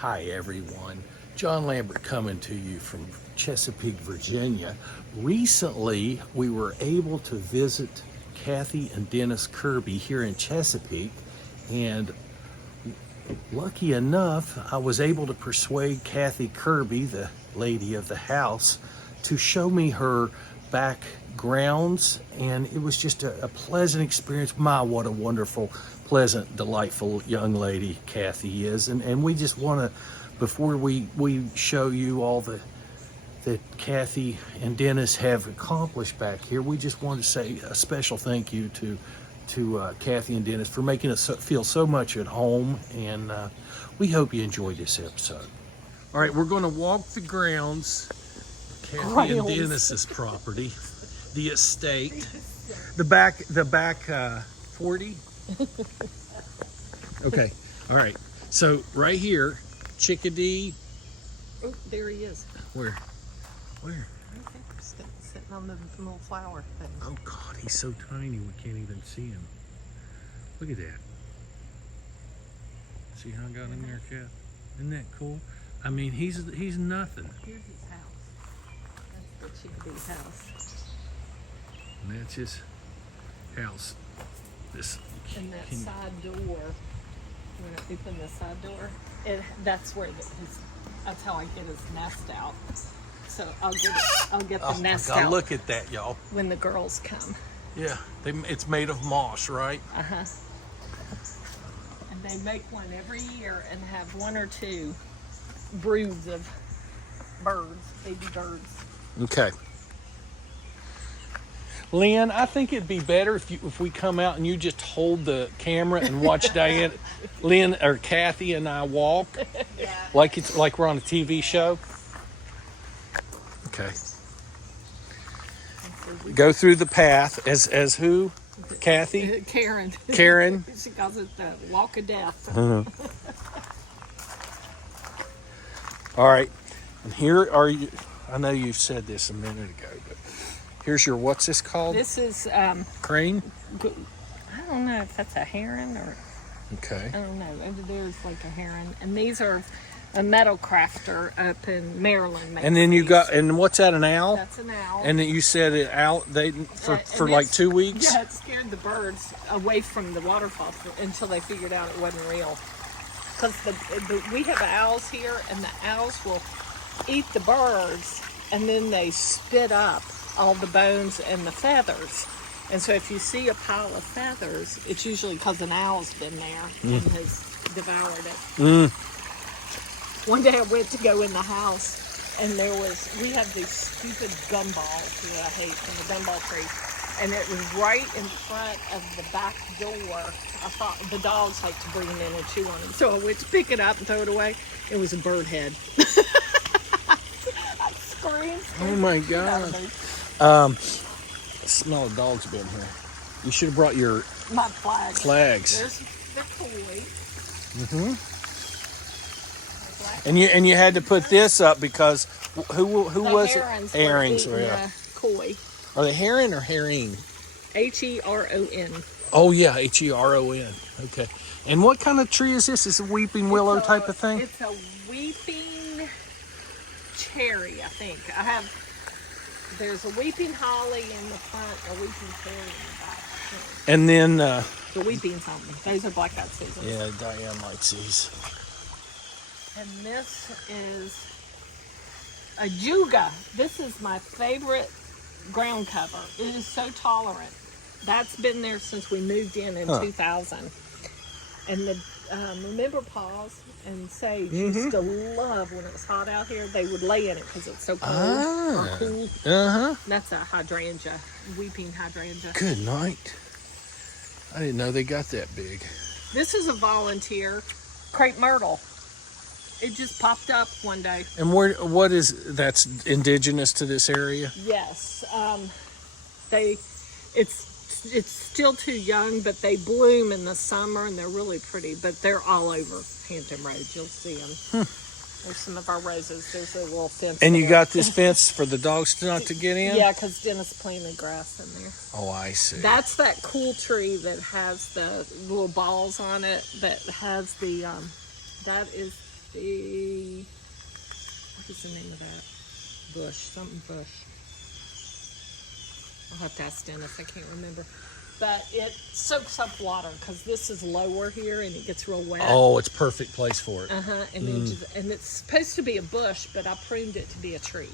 Hi everyone, John Lambert coming to you from Chesapeake, Virginia. Recently, we were able to visit Cathy and Dennis Kirby here in Chesapeake, and lucky enough, I was able to persuade Cathy Kirby, the lady of the house, to show me her back grounds, and it was just a pleasant experience. My, what a wonderful, pleasant, delightful young lady Cathy is. And we just want to, before we show you all that Cathy and Dennis have accomplished back here, we just want to say a special thank you to Cathy and Dennis for making us feel so much at home, and we hope you enjoy this episode. All right, we're going to walk the grounds, Cathy and Dennis's property, the estate, the back 40. Okay, all right. So right here, Chickadee. Oh, there he is. Where? Sitting on the little flower thing. Oh God, he's so tiny we can't even see him. Look at that. See how I got him there, Cat? Isn't that cool? I mean, he's nothing. Here's his house. That's the Chickadee's house. And that's his house. And that side door, when I open the side door, that's where that's how I get his nest out. So I'll get the nest God, out. look at that, y'all. When the girls come. Yeah, it's made of moss, right? Uh-huh. And they make one every year and have one or two broods of birds, baby birds. Okay. Lynn, I think it'd be better if we come out and you just hold the camera and watch Diane, Lynn or Cathy and I walk, like we're on a TV show. Okay. Go through the path as who? Cathy? Karen. Karen. She calls it the walk of death. All right. And here are you. I know you've said this a minute ago, but here's your, what's this called? This is Crane? I don't know if that's a heron or Okay. I don't know. Over there is like a heron, and these are a metal crafter up in Maryland. And then you got, and what's that, an owl? That's an owl. And then you said it out for like 2 weeks? Yeah, it scared the birds away from the waterfall until they figured out it wasn't real. Because we have owls here, and the owls will eat the birds, and then they spit up all the bones and the feathers. And so if you see a pile of feathers, it's usually because an owl's been there and has devoured it. One day I went to go in the house, and we have these stupid gumballs that I hate from the gumball tree, and it was right in front of the back door. I thought the dogs like to bring them in and chew on them, so I went to pick it up and throw it away. It was a bird head. I screamed. Oh my God. Smell of dogs been here. You should have brought your My flags. They're coy. And you had to put this up because who was it? Herons. Yeah. Koi. Are they heron or herring? Heron. Oh yeah, Heron. Okay. And what kind of tree is this? Is it a weeping willow type of thing? It's a weeping cherry, I think. There's a weeping holly in the front, a weeping cherry in the back. And then The weeping something. Those are black-eyed seasons. yeah, Diane likes these. And this is a juga. This is my favorite ground cover. It is so tolerant. That's been there since we moved in 2000. And remember Paws and Sage used to love when it was hot out here. They would lay in it because it's so cold or cool. That's a hydrangea, weeping hydrangea. Good night. I didn't know they got that big. This is a volunteer crepe myrtle. It just popped up one day. And that's indigenous to this area? Yes. It's still too young, but they bloom in the summer and they're really pretty, but they're all over Hampton Road. You'll see them. There's some of our roses. There's a little fence. And you got this fence for the dogs not to get in? Yeah, because Dennis planted grass in there. Oh, I see. That's that cool tree that has the little balls on it, that has the, that is what is the name of that? Bush, something bush. I'll have to ask Dennis, I can't remember. But it soaks up water because this is lower here and it gets real wet. Oh, it's perfect place for it. And and it's supposed to be a bush, but I pruned it to be a tree.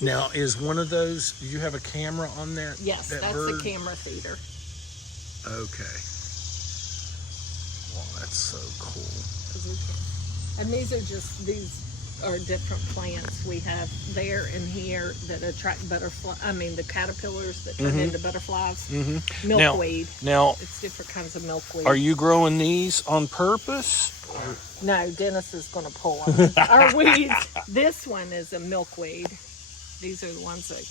Now, is one of those, do you have a camera on there? Yes, that that's bird? a camera feeder. Okay. Well, that's so cool. And these are different plants we have there and here that attract the caterpillars that turn into butterflies. Milkweed. Now, It's different kinds of milkweed. are you growing these on purpose? No, Dennis is going to pull them. Our weeds. This one is a milkweed. These are the ones that.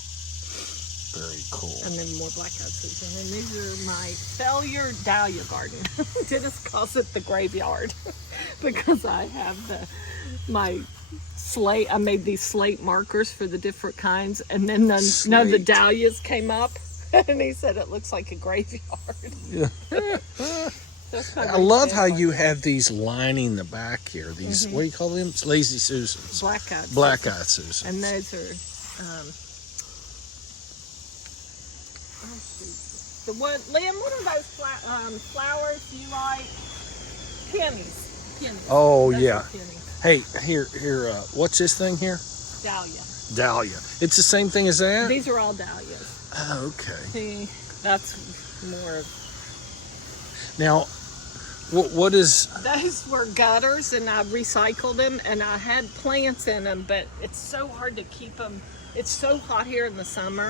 Very cool. And then more black houses. And then these are my failure dahlia garden. Dennis calls it the graveyard because I have my slate. I made these slate markers for the different kinds, and then none of the dahlias came up, and he said it looks like a graveyard. Yeah. I love how you have these lining the back here. These what do you call them? It's Lazy Susans. Black-eyed Susans. And those are Liam, what are those flowers you like? Peonies. Oh, Those yeah. are peonies. Hey, here, what's this thing here? Dahlia. It's the same thing as that? These are all dahlias. Oh, okay. See, that's more of... Now, what is... Those were gutters, and I recycled them, and I had plants in them, but it's so hard to keep them. It's so hot here in the summer,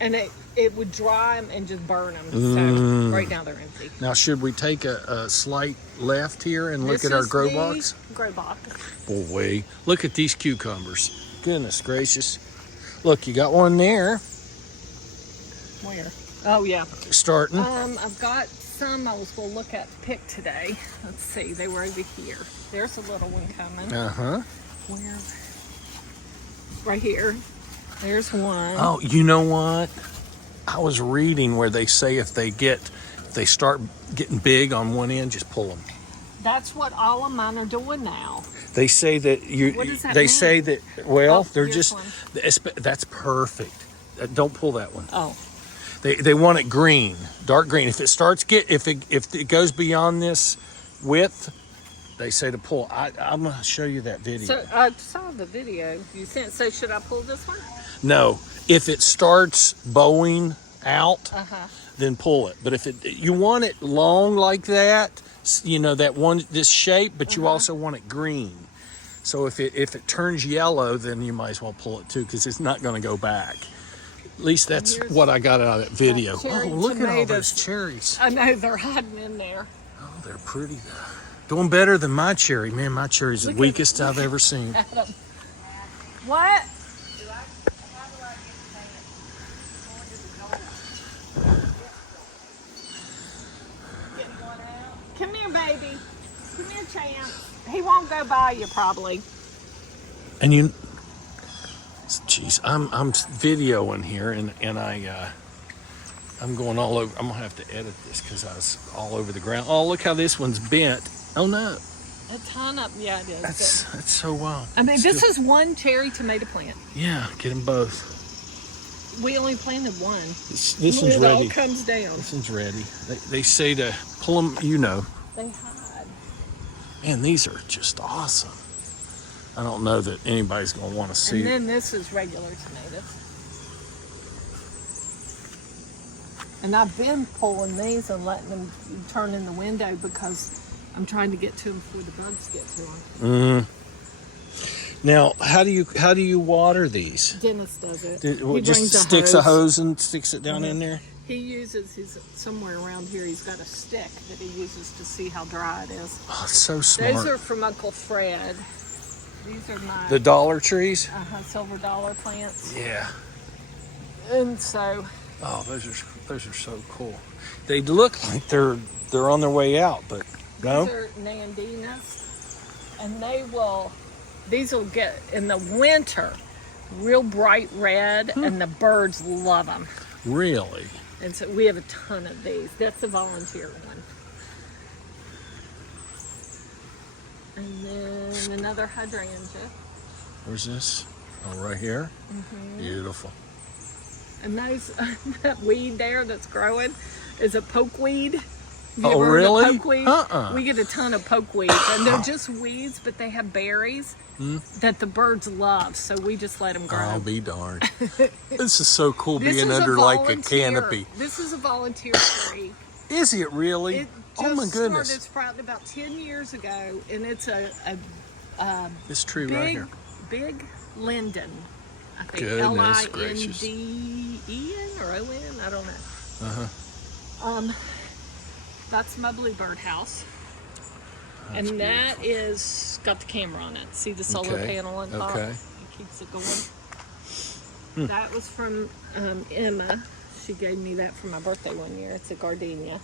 and it would dry them and just burn them. So right now they're empty. Now, should we take a slight left here and look at our grow box? Grow box. Boy, look at these cucumbers. Goodness gracious. Look, you got one there. Where? Oh, yeah. Starting. I've got some I was going to pick today. Let's see. They were over here. There's a little one coming. Where? Right here. There's one. Oh, you know what? I was reading where they say if they start getting big on one end, just pull them. That's what all of mine are doing now. They say that What does that they mean? say that, well, they're here's just, one. that's perfect. Don't pull that one. Oh. They want it green, dark green. If it starts if it goes beyond this width, they say to pull. I'm gonna show you that video. So I saw the video you sent. So should I pull this one? No, if it starts bowing out, then pull it. But if you want it long like that, this shape, but you also want it green. So if it turns yellow, then you might as well pull it too, because it's not going to go back. At least that's what I got out of that video. Oh, look at all those cherries. I know, they're hiding in there. Oh, they're pretty. Doing better than my cherry. Man, my cherry's the weakest I've ever seen. What? Come here, baby. Come here, Chance. He won't go by you, probably. And jeez, I'm videoing here, and I'm going all over. I'm gonna have to edit this because I was all over the ground. Oh, look how this one's bent. Oh no. A ton up, yeah, it is. That's so wild. I mean, this is one cherry tomato plant. Yeah, get them both. We only planted one. This one's it ready. All comes down. This one's ready. They say to pull them. They hide. Man, these are just awesome. I don't know that anybody's going to want to see And then this is regular tomatoes. And I've been pulling these and letting them turn in the window because I'm trying to get to them before the bugs get to them. Now, how do you water these? Dennis does it. He just sticks a hose and sticks it down in there? He uses somewhere around here. He's got a stick that he uses to see how dry it is. Oh, it's so smart. Those are from Uncle Fred. These are my The dollar trees? silver dollar plants. Yeah. And so. Oh, those are so cool. They look like they're on their way out, but no. These are Nandinas, and these will get in the winter real bright red, and the birds love them. Really? And so we have a ton of these. That's a volunteer one. And then another hydrangea. Where's this? Oh, right here. Beautiful. And those, that weed there that's growing is a pokeweed. You Oh, ever heard of really? pokeweed? We get a ton of pokeweeds, and they're just weeds, but they have berries that the birds love. So we just let them grow. I'll be darned. This is so cool This being is under like a volunteer- canopy. This is a volunteer tree. Is it really? It Oh my just goodness. started sprouting about 10 years ago, and it's a This tree right here. big linden. I think Goodness gracious. L-I-N-D-E-N or O-N, I don't know. That's my bluebird house. That's and that is got the camera on it. See the solar Okay, panel on top? okay. It keeps it going. That was from Emma. She gave me that for my birthday one year. It's a gardenia.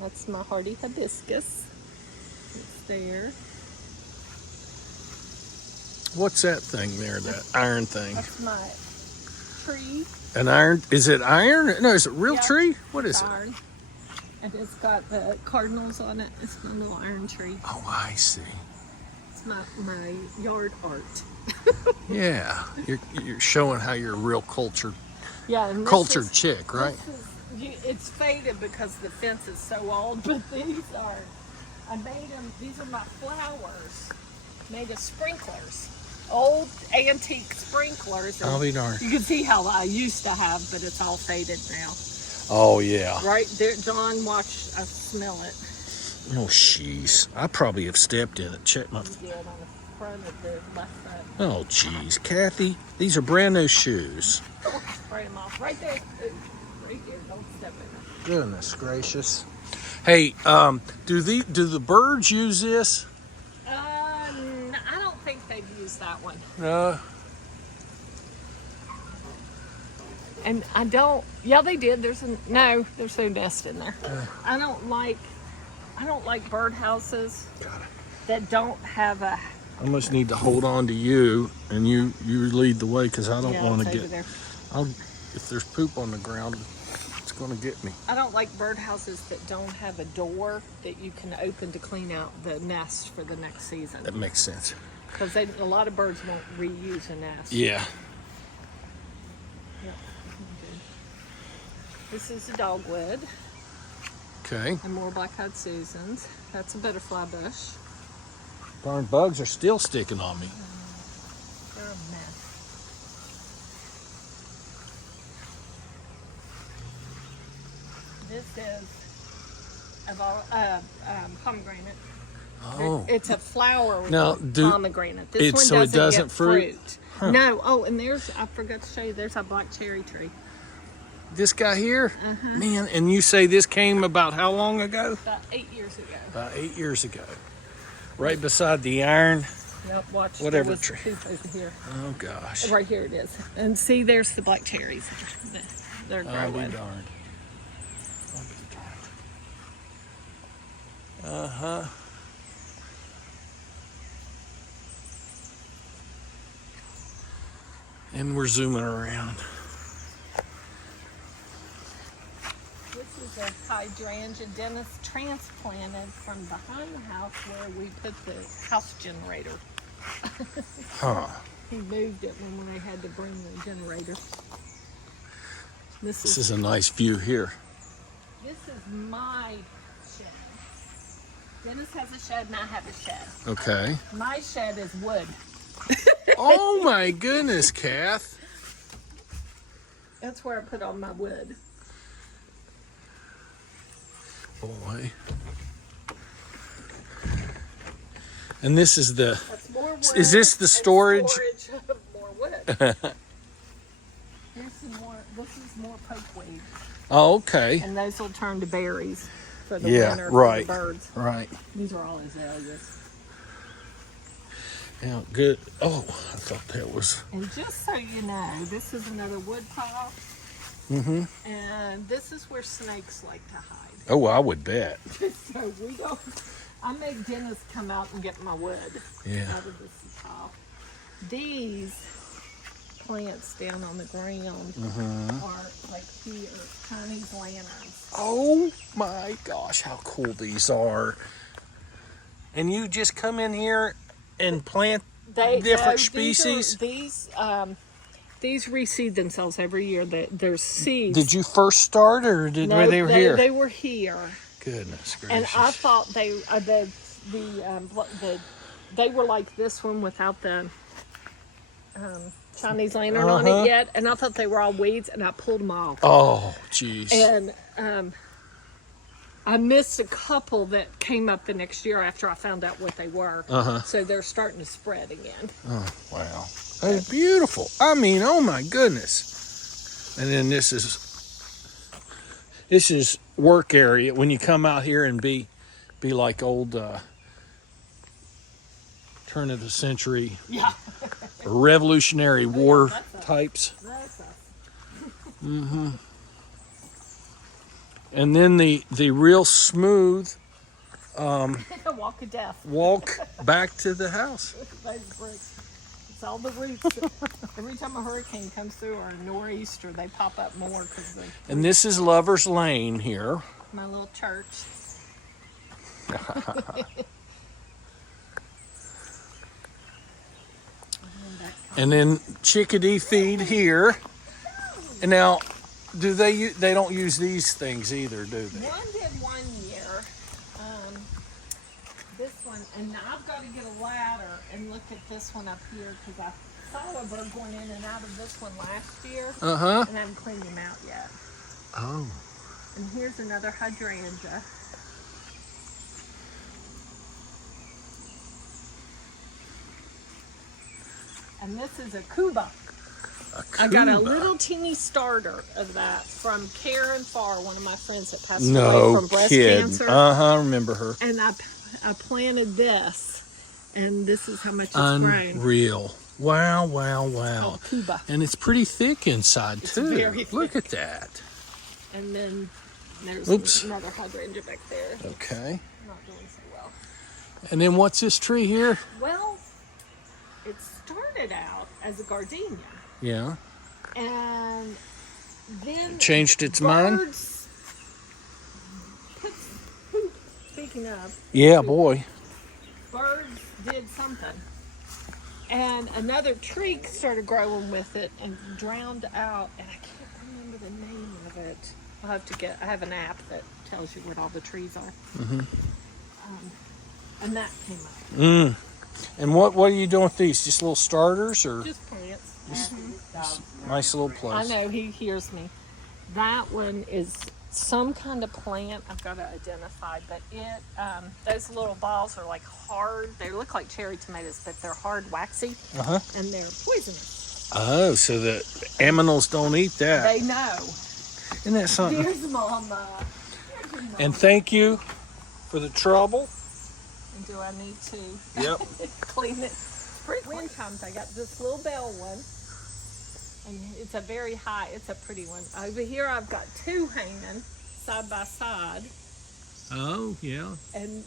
That's my hardy hibiscus. It's there. What's that thing there, that iron thing? That's my tree. An iron? Is it iron? No, is it real Yeah, tree? What is it? Iron. And it's got the cardinals on it. It's my little iron tree. Oh, I see. It's my yard art. Yeah, you're showing how you're a real cultured Yeah, and chick, right? It's faded because the fence is so old, but I made them, these are my flowers made of sprinklers. Old antique sprinklers. And I'll be darned. you can see how I used to have, but it's all faded now. Oh, yeah. Right there, John, watch, I smell it. Oh, jeez. I probably have stepped in it. Check my... You did on the front of the left side. Oh, jeez. Kathy, these are brand new shoes. Spray them off. Right there. Right here. Don't step in it. Goodness gracious. Hey, do the birds use this? I don't think they've used that one. And I don't. Yeah, they did. There's no nest in there. I don't like bird houses that don't have a. I must need to hold on to you, and you lead the way, because I don't want to it's over get. there. If there's poop on the ground, it's going to get me. I don't like bird houses that don't have a door that you can open to clean out the nest for the next season. That makes sense. Because a lot of birds won't reuse a nest. Yeah. Yep. This is a dogwood Okay. and more black-eyed Susans. That's a butterfly bush. Darn bugs are still sticking on me. They're a mess. This is a pomegranate. Oh. It's a flower Now, pomegranate. This one so it doesn't get fruit? Huh. No. Oh, and I forgot to show you, there's a black cherry tree. This guy here? Man, and you say this came about how long ago? About 8 years ago. About 8 years ago. Right beside the iron. Yep, watch. Whatever there was tree. tooth over here. Oh, gosh. Right here it is. And see, there's the black cherries. They're I'll be growing. darned. Uh-huh. And we're zooming around. This is a hydrangea Dennis transplanted from behind the house where we put the house generator. Huh. He moved it when they had to bring the generator. This is a nice view here. This is my shed. Dennis has a shed and I have a shed. Okay. My shed is wood. Oh my goodness, Kath. That's where I put all my wood. Boy. And this is the... That's more wood. Is this the and storage? Storage of more wood. This is more pokeweed. Oh, okay. And those will turn to berries for the Yeah, winter right. for the birds. Right. These are all azaleas. Yeah, good. Oh, I thought that was... And just so you know, this is another wood pile. Mm-hmm. And this is where snakes like to hide. Oh, I would bet. So we don't... I make Dennis come out and get my wood Yeah. out of this pile. These plants down on the ground are like here, Chinese lanterns. Oh my gosh, how cool these are. And you just come in here and plant They different no, species? These reseed themselves every year. There's seeds. Did you first start, or No, they were here? They were here. Goodness gracious. And I thought they they were like this one without the Chinese lantern on it yet, and I thought they were all weeds, and I pulled them off. Oh, jeez. And I missed a couple that came up the next year after I found out what they were. So they're starting to spread again. Oh, wow. That's beautiful. I mean, oh my goodness. And then this is work area when you come out here and be like old turn of the century Revolutionary War types. And then the real smooth Walk of death. walk back to the house. Those bricks. It's all the roots. Every time a hurricane comes through or a nor'easter, they pop up more because of And this is Lover's Lane here. my little church. And then chickadee feed here. And now, they don't use these things either, do they? One did 1 year. This one, and I've got to get a ladder and look at this one up here because I saw a bird going in and out of this one last year. And I haven't cleaned him out yet. Oh. And here's another hydrangea. And this is a Cuba. I got a little teeny starter of that from Karen Farr, one of my friends that passed away from breast cancer. I remember her. And I planted this, and this is how much it's grown. Unreal. Wow, wow, It's wow. called Cuba. And it's pretty thick inside, It's too. very thick. Look at that. And then there's Oops. another hydrangea back there. Okay. Not doing so well. And then what's this tree here? Well, it started out as a gardenia, Yeah. and then Changed its mind? birds. Speaking of, Yeah, boy. birds did something, and another tree started growing with it and drowned out. And I can't remember the name of it. I have an app that tells you what all the trees are. And that came up. And what are you doing with these? Just little starters, or Just plants. nice little place? I know, he hears me. That one is some kind of plant I've got to identify, but those little balls are like hard. They look like cherry tomatoes, but they're hard, waxy, and they're poisonous. Oh, so the aminals don't eat that. They know. Isn't that something? Here's Mama. And thank you for the trouble. And do I need to Yep. clean it? Wind chimes. I got this little bell one, and it's a very high. It's a pretty one. Over here, I've got two hanging side by side, Oh, yeah. and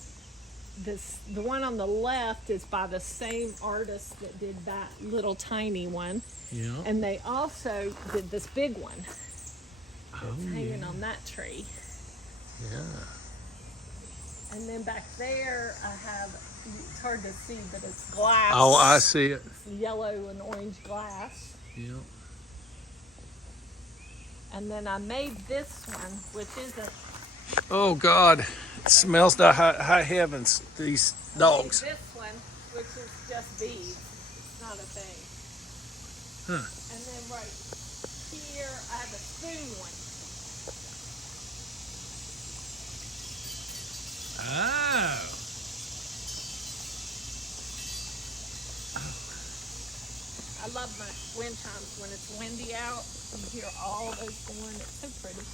the one on the left is by the same artist that did that little tiny one, Yeah. and they also did this big one Oh, hanging yeah. on that tree. Yeah. And then back there, I have, it's hard to see, but it's glass. Oh, I see it. It's yellow and orange glass. Yeah. And then I made this one, which isn't. Oh, God. It smells to high heavens, these dogs. I made this one, which is just beads. It's not a thing. And then right here, I have a spoon one. Oh. I love my wind chimes when it's windy out. You hear all those going. It's so pretty.